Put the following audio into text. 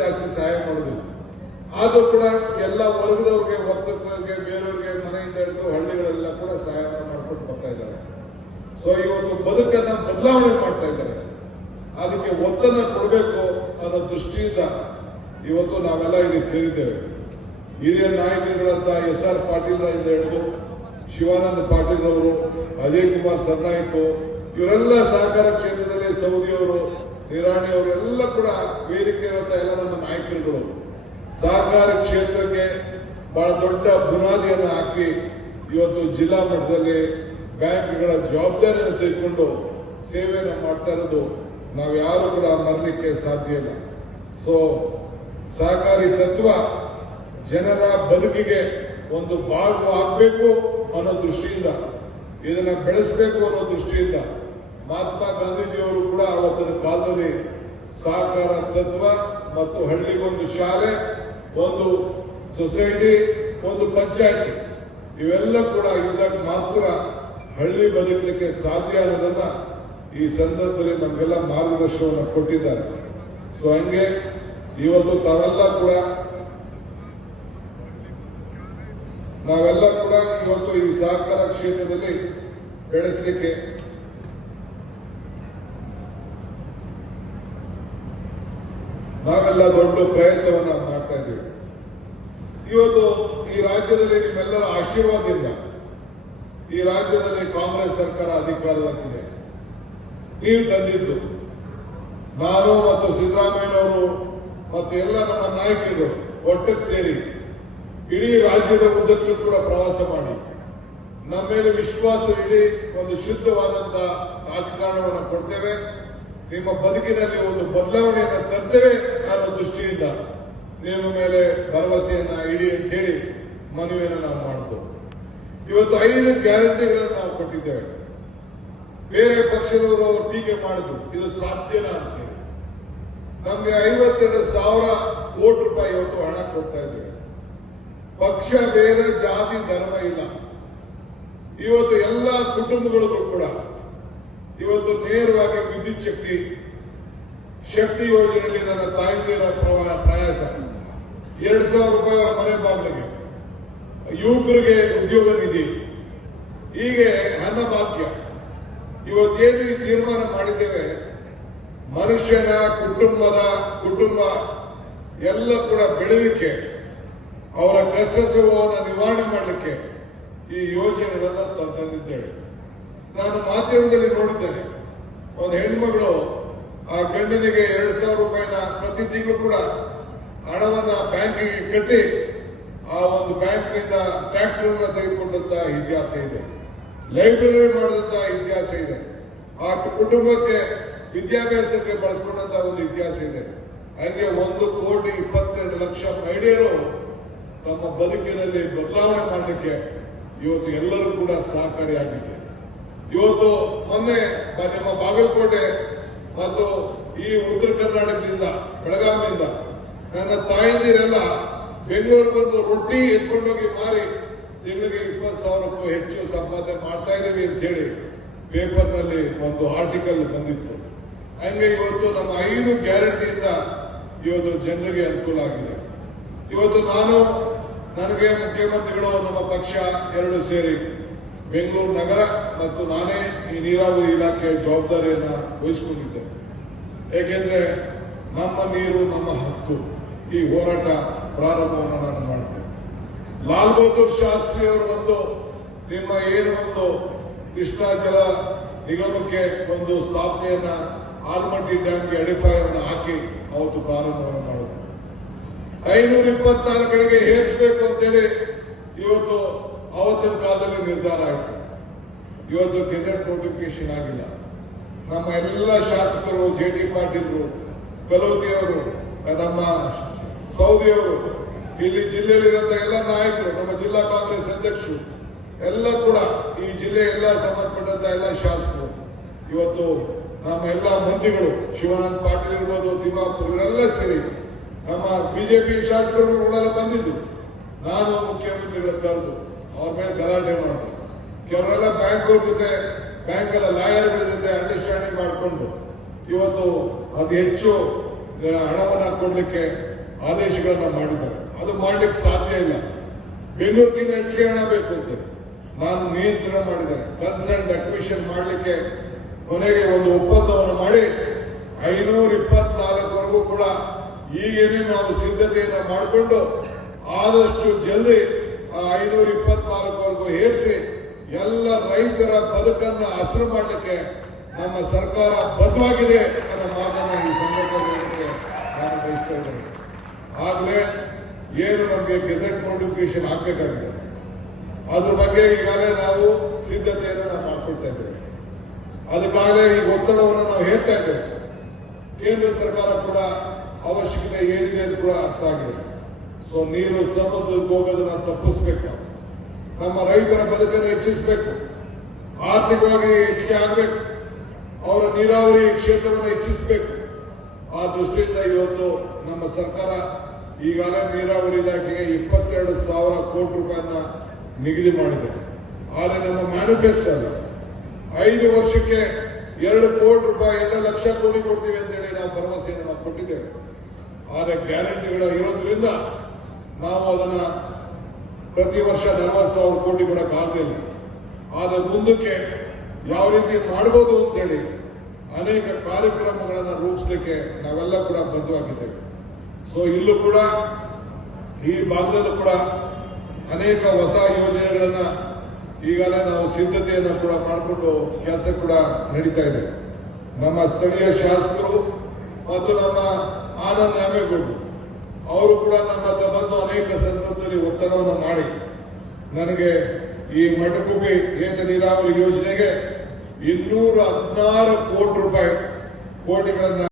ಜಾಸ್ತಿ ಸಹಾಯ ಮಾಡೋದಿಲ್ಲ. ಆದರೂ ಕೂಡ ಎಲ್ಲ ವರ್ಗದವ್ರಿಗೆ ವರ್ತಕರಿಗೆ ಬೇರೆಯವ್ರಿಗೆ, ಮನೆಯಿಂದ ಹಿಡಿದು ಹಳ್ಳಿಗಳೆಲ್ಲ ಕೂಡ ಸಹಾಯವನ್ನು ಮಾಡ್ಕೊಂಡು ಬರ್ತಾ ಇದ್ದಾರೆ. ಸೊ ಇವತ್ತು ಬದುಕನ್ನ ಬದಲಾವಣೆ ಮಾಡ್ತಾ ಇದ್ದಾರೆ. ಅದಕ್ಕೆ ಒತ್ತನ್ನು ಕೊಡಬೇಕು ಅನ್ನೋ ದೃಷ್ಟಿಯಿಂದ ಇವತ್ತು ನಾವೆಲ್ಲ ಇಲ್ಲಿ ಸೇರಿದ್ದೇವೆ. ಹಿರಿಯ ನಾಯಕರುಗಳಂತ ಎಸ್ ಆರ್ ಪಾಟೀಲ್ರಿಂದ ಹಿಡಿದು ಶಿವಾನಂದ ಪಾಟೀಲ್ ಅವರು ಅಜಯ್ ಕುಮಾರ್ ಸರ್ನಾಯ್ಕು, ಇವರೆಲ್ಲ ಸಹಕಾರ ಕ್ಷೇತ್ರದಲ್ಲಿ ಸೌದಿಯವರು ನಿರಾಣಿ ಅವರೆಲ್ಲ ಕೂಡ ವೇದಿಕೆ ಇರುವಂತ ಎಲ್ಲ ನಮ್ಮ ನಾಯಕರುಗಳು ಸಹಕಾರ ಕ್ಷೇತ್ರಕ್ಕೆ ಬಹಳ ದೊಡ್ಡ ಬುನಾದಿಯನ್ನು ಹಾಕಿ ಇವತ್ತು ಜಿಲ್ಲಾ ಮಟ್ಟದಲ್ಲಿ ಬ್ಯಾಂಕ್ಗಳ ಜವಾಬ್ದಾರಿಯನ್ನು ತೆಗೆದುಕೊಂಡು ಸೇವೆಯನ್ನು ಮಾಡ್ತಾ ಇರೋದು ನಾವು ಯಾರು ಕೂಡ ಮರಲಿಕ್ಕೆ ಸಾಧ್ಯ ಇಲ್ಲ. ಸೊ ಸಹಕಾರಿ ತತ್ವ ಜನರ ಬದುಕಿಗೆ ಒಂದು ಭಾಗವಾಗಬೇಕು ಅನ್ನೋ ದೃಷ್ಟಿಯಿಂದ, ಇದನ್ನ ಬೆಳೆಸಬೇಕು ಅನ್ನೋ ದೃಷ್ಟಿಯಿಂದ ಮಹಾತ್ಮ ಗಾಂಧೀಜಿಯವರು ಕೂಡ ಅವತ್ತಿನ ಕಾಲದಲ್ಲಿ ಸಹಕಾರ ತತ್ವ ಮತ್ತು ಹಳ್ಳಿಗೊಂದು ಶಾಲೆ, ಒಂದು ಸೊಸೈಟಿ, ಒಂದು ಪಂಚಾಯತಿ ಇವೆಲ್ಲ ಕೂಡ ಇದ್ದಾಗ ಮಾತ್ರ ಹಳ್ಳಿ ಬದುಕಲಿಕ್ಕೆ ಸಾಧ್ಯ ಅನ್ನೋದನ್ನ ಈ ಸಂದರ್ಭದಲ್ಲಿ ನಮಗೆಲ್ಲ ಮಾರ್ಗದರ್ಶನವನ್ನು ಕೊಟ್ಟಿದ್ದಾರೆ. ಸೊ ಹಂಗೆ ಇವತ್ತು ತಾವೆಲ್ಲ ಕೂಡ ನಾವೆಲ್ಲ ಕೂಡ ಇವತ್ತು ಈ ಸಹಕಾರ ಕ್ಷೇತ್ರದಲ್ಲಿ ಬೆಳೆಸಲಿಕ್ಕೆ ನಾವೆಲ್ಲ ದೊಡ್ಡ ಪ್ರಯತ್ನವನ್ನು ಮಾಡ್ತಾ ಇದ್ದೀವಿ. ಇವತ್ತು ಈ ರಾಜ್ಯದಲ್ಲಿ ನಿಮ್ಮೆಲ್ಲರ ಆಶೀರ್ವಾದದಿಂದ ಈ ರಾಜ್ಯದಲ್ಲಿ ಕಾಂಗ್ರೆಸ್ ಸರ್ಕಾರ ಅಧಿಕಾರದಲ್ಲಿದೆ ನೀವು ತಂದಿದ್ದು ನಾನು ಮತ್ತು ಸಿದ್ದರಾಮಯ್ಯನವರು ಮತ್ತು ಎಲ್ಲ ನಮ್ಮ ನಾಯಕರು ಒಟ್ಟಿಗೆ ಸೇರಿ ಇಡೀ ರಾಜ್ಯದ ಉದ್ದಕ್ಕೂ ಕೂಡ ಪ್ರವಾಸ ಮಾಡಿ. ನಮ್ಮ ಮೇಲೆ ವಿಶ್ವಾಸ ಇಡಿ ಒಂದು ಶುದ್ಧವಾದಂತ ರಾಜಕಾರಣವನ್ನು ಕೊಡ್ತೇವೆ. ನಿಮ್ಮ ಬದುಕಿನಲ್ಲಿ ಒಂದು ಬದಲಾವಣೆಯನ್ನು ತರ್ತೇವೆ. ಅನ್ನೋ ದೃಷ್ಟಿಯಿಂದ ನಿಮ್ಮ ಮೇಲೆ ಭರವಸೆಯನ್ನ ಇಡಿ ಅಂತ ಹೇಳಿ ಮನವಿಯನ್ನು ನಾವು ಮಾಡಿದ್ದು ಇವತ್ತು ಐದು ಗ್ಯಾರಂಟಿಗಳನ್ನು ನಾವು ಕೊಟ್ಟಿದ್ದೇವೆ. ಬೇರೆ ಪಕ್ಷದವರು ಟೀಕೆ ಮಾಡಿದ್ರು, ಇದು ಸಾಧ್ಯನಾ ಅಂತ ಹೇಳಿ. ನಮ್ಗೆ ಐವತ್ತೆರಡು ಸಾವಿರ ಕೋಟಿ ರೂಪಾಯಿ ಇವತ್ತು ಹಣ ಕೊಡ್ತಾ ಇದ್ದೇವೆ. ಪಕ್ಷ ಬೇರೆ, ಜಾತಿ, ಧರ್ಮ ಇಲ್ಲ. ಇವತ್ತು ಎಲ್ಲ ಕುಟುಂಬಗಳಿಗೂ ಕೂಡ ಇವತ್ತು ನೇರವಾಗಿ ವಿದ್ಯುತ್ ಶಕ್ತಿ ಶಕ್ತಿ ಯೋಜನೆಯಲ್ಲಿ ನನ್ನ ತಾಯಿದಿರ ಪ್ರಯಾಸ. ಎರಡು ಸಾವಿರ ರೂಪಾಯಿ ಅವರ ಮನೆ ಬಾಗಿಲಿಗೆ. ಯುವಕರಿಗೆ ಉದ್ಯೋಗ ನಿಧಿ ಹೀಗೆ ಅನ್ನಭಾಗ್ಯ ಇವತ್ತೇನು ಈ ತೀರ್ಮಾನ ಮಾಡಿದ್ದೇವೆ? ಮನುಷ್ಯನ ಕುಟುಂಬದ ಕುಟುಂಬ ಎಲ್ಲ ಕೂಡ ಬೆಳಲಿಕ್ಕೆ ಅವರ ಕಷ್ಟ ಸುಖವನ್ನು ನಿವಾರಣೆ ಮಾಡಲಿಕ್ಕೆ ಈ ಯೋಜನೆಗಳನ್ನು ತಂದಿದ್ದೇವೆ. ನಾನು ಮಾಧ್ಯಮದಲ್ಲಿ ನೋಡಿದ್ದೇನೆ. ಒಂದು ಹೆಣ್ಮಗಳು ಆ ಗಂಡನಿಗೆ ಎರಡು ಸಾವಿರ ರೂಪಾಯಿನ ಪ್ರತಿ ತಿಂಗಳು ಕೂಡ ಹಣವನ್ನ ಬ್ಯಾಂಕಿಗೆ ಕಟ್ಟಿ ಆ ಒಂದು ಬ್ಯಾಂಕ್ನಿಂದ ಟ್ರ್ಯಾಕ್ಟರ್ನ ತೆಗೆದುಕೊಂಡಂತ ಇತಿಹಾಸ ಇದೆ. ಲೈಬ್ರರಿ ಮಾಡಿದಂತ ಇತಿಹಾಸ ಇದೆ. ಆ ಕುಟುಂಬಕ್ಕೆ ವಿದ್ಯಾಭ್ಯಾಸಕ್ಕೆ ಬಳಸ್ಕೊಂಡಂತ ಒಂದು ಇತಿಹಾಸ ಇದೆ. ಹಾಗೆ ಒಂದು ಕೋಟಿ ಇಪ್ಪತ್ತೆರಡು ಲಕ್ಷ ಮಹಿಳೆಯರು ತಮ್ಮ ಬದುಕಿನಲ್ಲಿ ಬದಲಾವಣೆ ಮಾಡಲಿಕ್ಕೆ ಇವತ್ತು ಎಲ್ಲರೂ ಕೂಡ ಸಹಕಾರಿಯಾಗಿದೆ ಇವತ್ತು ಮೊನ್ನೆ ನಮ್ಮ ಬಾಗಲಕೋಟೆ ಮತ್ತು ಈ ಉತ್ತರ ಕರ್ನಾಟಕದಿಂದ, ಬೆಳಗಾವಿಯಿಂದ ನನ್ನ ತಾಯಂದಿರೆಲ್ಲ ಬೆಂಗಳೂರು ಬಂದು ರೊಟ್ಟಿ ಎತ್ಕೊಂಡೋಗಿ ಮಾರಿ ತಿಂಗಳಿಗೆ ಇಪ್ಪತ್ತು ಸಾವಿರಕ್ಕೂ ಹೆಚ್ಚು ಸಂಪಾದನೆ ಮಾಡ್ತಾ ಇದ್ದೀವಿ ಅಂತ ಹೇಳಿ ಪೇಪರ್ನಲ್ಲಿ ಒಂದು ಆರ್ಟಿಕಲ್ ಬಂದಿತ್ತು. ಹಂಗೆ ಇವತ್ತು ನಮ್ಮ ಐದು ಗ್ಯಾರಂಟಿಯಿಂದ ಇವತ್ತು ಜನರಿಗೆ ಅನುಕೂಲ ಆಗಿದೆ. ಇವತ್ತು ನಾನು, ನನಗೆ ಮುಖ್ಯಮಂತ್ರಿಗಳು ನಮ್ಮ ಪಕ್ಷ ಎರಡು ಸೇರಿ ಬೆಂಗಳೂರು ನಗರ ಮತ್ತು ನಾನೇ ಈ ನೀರಾವರಿ ಇಲಾಖೆಯ ಜವಾಬ್ದಾರಿಯನ್ನು ವಹಿಸಿಕೊಂಡಿದ್ದೇನೆ ಏಕೆಂದರೆ ನಮ್ಮ ನೀರು, ನಮ್ಮ ಹಕ್ಕು ಈ ಹೋರಾಟ ಪ್ರಾರಂಭವನ್ನು ನಾನು ಮಾಡ್ತೇನೆ ಲಾಲ್ ಬಹದ್ದೂರ್ ಶಾಸ್ತ್ರಿ ಅವರು ಒಂದು ನಿಮ್ಮ ಏನು ಒಂದು ಕೃಷ್ಣಾ ಜಲ ನಿಗಮಕ್ಕೆ ಒಂದು ಸ್ಥಾಪನೆಯನ್ನ ಆಲ್ಮಟ್ಟಿ ಡ್ಯಾಮ್ಗೆ ಅಡಿಪಾಯವನ್ನು ಹಾಕಿ ಅವತ್ತು ಪ್ರಾರಂಭವನ್ನು ಮಾಡಿದ್ರು. ಐನೂರ ಇಪ್ಪತ್ನಾಲ್ಕರಿಗೆ ಹೇರಿಸಬೇಕು ಅಂತೇಳಿ ಇವತ್ತು ಅವತ್ತಿನ ಕಾಲದಲ್ಲಿ ನಿರ್ಧಾರ ಆಯಿತು. ಇವತ್ತು ಗೆಜೆಟ್ ನೋಟಿಫಿಕೇಶನ್ ಆಗಿಲ್ಲ. ನಮ್ಮ ಎಲ್ಲ ಶಾಸಕರು, ಜೆ ಡಿ ಪಾಟೀಲ್ರು, ಕಲೋತಿಯವರು, ನಮ್ಮ ಸೌದಿಯವರು, ಇಲ್ಲಿ ಜಿಲ್ಲೆಯಲ್ಲಿರುವಂತಹ ಎಲ್ಲ ನಾಯಕರು, ನಮ್ಮ ಜಿಲ್ಲಾ ಕಾಂಗ್ರೆಸ್ ಅಧ್ಯಕ್ಷರು, ಎಲ್ಲ ಕೂಡ ಈ ಜಿಲ್ಲೆ ಎಲ್ಲ ಸಂಬಂಧಪಟ್ಟಂತ ಎಲ್ಲ ಶಾಸಕರು, ಇವತ್ತು ನಮ್ಮ ಎಲ್ಲ ಮಂತ್ರಿಗಳು, ಶಿವಾನಂದ ಪಾಟೀಲ್ ಇರ್ಬೋದು, ತಿಮ್ಮಾಪುರ್, ಇವರೆಲ್ಲ ಸೇರಿ ನಮ್ಮ ಬಿಜೆಪಿ ಶಾಸಕರು ಕೂಡ ಬಂದಿದ್ದು. ನಾನು ಮುಖ್ಯಮಂತ್ರಿಗಳ ಕರೆದು ಅವ್ರ ಮೇಲೆ ಗಲಾಟೆ ಮಾಡೋದು ಕೆಲವರೆಲ್ಲ ಬ್ಯಾಂಕ್ ಅವ್ರ ಜೊತೆ ಬ್ಯಾಂಕ್ ಎಲ್ಲ ಲಾಯರ್ಗಳ ಜೊತೆ ಅಂಡರ್ಸ್ಟ್ಯಾಂಡಿಂಗ್ ಮಾಡಿಕೊಂಡು ಇವತ್ತು ಅದು ಹೆಚ್ಚು ಹಣವನ್ನ ಕೊಡ್ಲಿಕ್ಕೆ ಆದೇಶಗಳನ್ನು ಮಾಡಿದ್ದಾರೆ. ಅದು ಮಾಡ್ಲಿಕ್ಕೆ ಸಾಧ್ಯ ಇಲ್ಲ. ಬೆಂಗಳೂರಿನ ಹೆಚ್ಚಿಗೆ ಹಣ ಬೇಕು ಅಂತ. ನಾನು ನಿಯಂತ್ರಣ ಮಾಡಿದ್ದೇನೆ. ಕನ್ಸೆಂಟ್ ಅಕ್ವಿಷನ್ ಮಾಡಲಿಕ್ಕೆ ಕೊನೆಗೆ ಒಂದು ಒಪ್ಪಂದವನ್ನು ಮಾಡಿ ಐನೂರ ಇಪ್ಪತ್ನಾಲ್ಕವರೆಗೂ ಕೂಡ ಈಗೇನೆ ನಾವು ಸಿದ್ಧತೆಯನ್ನು ಮಾಡಿಕೊಂಡು ಆದಷ್ಟು ಜಲ್ದಿ ಐನೂರ ಇಪ್ಪತ್ನಾಲ್ಕವರೆಗೂ ಏರಿಸಿ ಎಲ್ಲ ರೈತರ ಬದುಕನ್ನ ಹಸಿರು ಮಾಡಲಿಕ್ಕೆ ನಮ್ಮ ಸರ್ಕಾರ ಬದ್ಧವಾಗಿದೆ ಅನ್ನೋ ಮಾತನ್ನ ಈ ಸಂದರ್ಭದಲ್ಲಿ ನಾನು ಬಯಸ್ತಾ ಇದ್ದೇನೆ. ಆಗ್ಲೇ ಏನು ನಮಗೆ ಗೆಜೆಟ್ ನೋಟಿಫಿಕೇಶನ್ ಹಾಕಬೇಕಾಗಿದೆ ಅದ್ರ ಬಗ್ಗೆ ಈಗಾಗಲೇ ನಾವು ಸಿದ್ಧತೆಯನ್ನು ನಾವು ಮಾಡ್ಕೊಳ್ತಾ ಇದ್ದೇವೆ. ಅದಕ್ಕಾಗಲೇ ಈ ಒತ್ತಡವನ್ನು ನಾವು ಹೇಳ್ತಾ ಇದ್ದೇವೆ. ಕೇಂದ್ರ ಸರ್ಕಾರ ಕೂಡ ಅವಶ್ಯಕತೆ ಏನಿದೆ ಅಂತ ಕೂಡ ಅರ್ಥ ಆಗಿದೆ. ಸೊ ನೀರು ಸಮುದ್ರಕ್ಕೆ ಹೋಗೋದನ್ನ ತಪ್ಪಿಸ್ಬೇಕು. ನಮ್ಮ ರೈತರ ಬದುಕನ್ನು ಹೆಚ್ಚಿಸಬೇಕು. ಆರ್ಥಿಕವಾಗಿ ಹೆಚ್ಚಿಗೆ ಆಗಬೇಕು. ಅವರ ನೀರಾವರಿ ಕ್ಷೇತ್ರವನ್ನು ಹೆಚ್ಚಿಸಬೇಕು. ಆ ದೃಷ್ಟಿಯಿಂದ ಇವತ್ತು ನಮ್ಮ ಸರ್ಕಾರ ಈಗಾಗಲೇ ನೀರಾವರಿ ಇಲಾಖೆಗೆ ಇಪ್ಪತ್ತೆರಡು ಸಾವಿರ ಕೋಟಿ ರೂಪಾಯಿಯನ್ನ ನಿಗದಿ ಮಾಡಿದೆ. ಆದರೆ ನಮ್ಮ ಮ್ಯಾನಿಫೆಸ್ಟೋ ಅಲ್ಲ. ಐದು ವರ್ಷಕ್ಕೆ ಎರಡು ಕೋಟಿ ರೂಪಾಯಿ, ಎರಡು ಲಕ್ಷ ಕೋಟಿ ಕೊಡ್ತೀವಿ ಅಂತೇಳಿ ನಾವು ಭರವಸೆಯನ್ನು ನಾವು ಕೊಟ್ಟಿದ್ದೇವೆ. ಆದರೆ ಗ್ಯಾರಂಟಿಗಳು ಇರೋದ್ರಿಂದ ನಾವು ಅದನ್ನ ಪ್ರತಿ ವರ್ಷ ನಲವತ್ತು ಸಾವಿರ ಕೋಟಿ ಕೂಡ ಕಾಲದಲ್ಲಿ ಆದರೆ ಮುಂದಕ್ಕೆ ಯಾವ ರೀತಿ ಮಾಡ್ಬೋದು ಅಂತೇಳಿ ಅನೇಕ ಕಾರ್ಯಕ್ರಮಗಳನ್ನು ರೂಪಿಸಲಿಕ್ಕೆ ನಾವೆಲ್ಲ ಕೂಡ ಬದ್ಧವಾಗಿದ್ದೇವೆ. ಸೊ ಇಲ್ಲೂ ಕೂಡ, ಈ ಭಾಗದಲ್ಲೂ ಕೂಡ ಅನೇಕ ಹೊಸ ಯೋಜನೆಗಳನ್ನ ಈಗಾಗಲೇ ನಾವು ಸಿದ್ಧತೆಯನ್ನ ಕೂಡ ಮಾಡಿಕೊಂಡು ಕೆಲಸ ಕೂಡ ನಡೀತಾ ಇದೆ. ನಮ್ಮ ಸ್ಥಳೀಯ ಶಾಸಕರು ಮತ್ತು ನಮ್ಮ ಆನಂದ್ ನ್ಯಾಮೇಗೌಡರು ಅವರು ಕೂಡ ನಮ್ಮ ಹತ್ರ ಬಂದು ಅನೇಕ ಸಂದರ್ಭದಲ್ಲಿ ಒತ್ತಡವನ್ನು ಮಾಡಿ. ನನಗೆ ಈ ಮಡಕುಪಿ ಏತ ನೀರಾವರಿ ಯೋಜನೆಗೆ ಇನ್ನೂರ ಹದಿನಾರು ಕೋಟಿ ರೂಪಾಯಿ ಕೋಟಿಗಳನ್ನ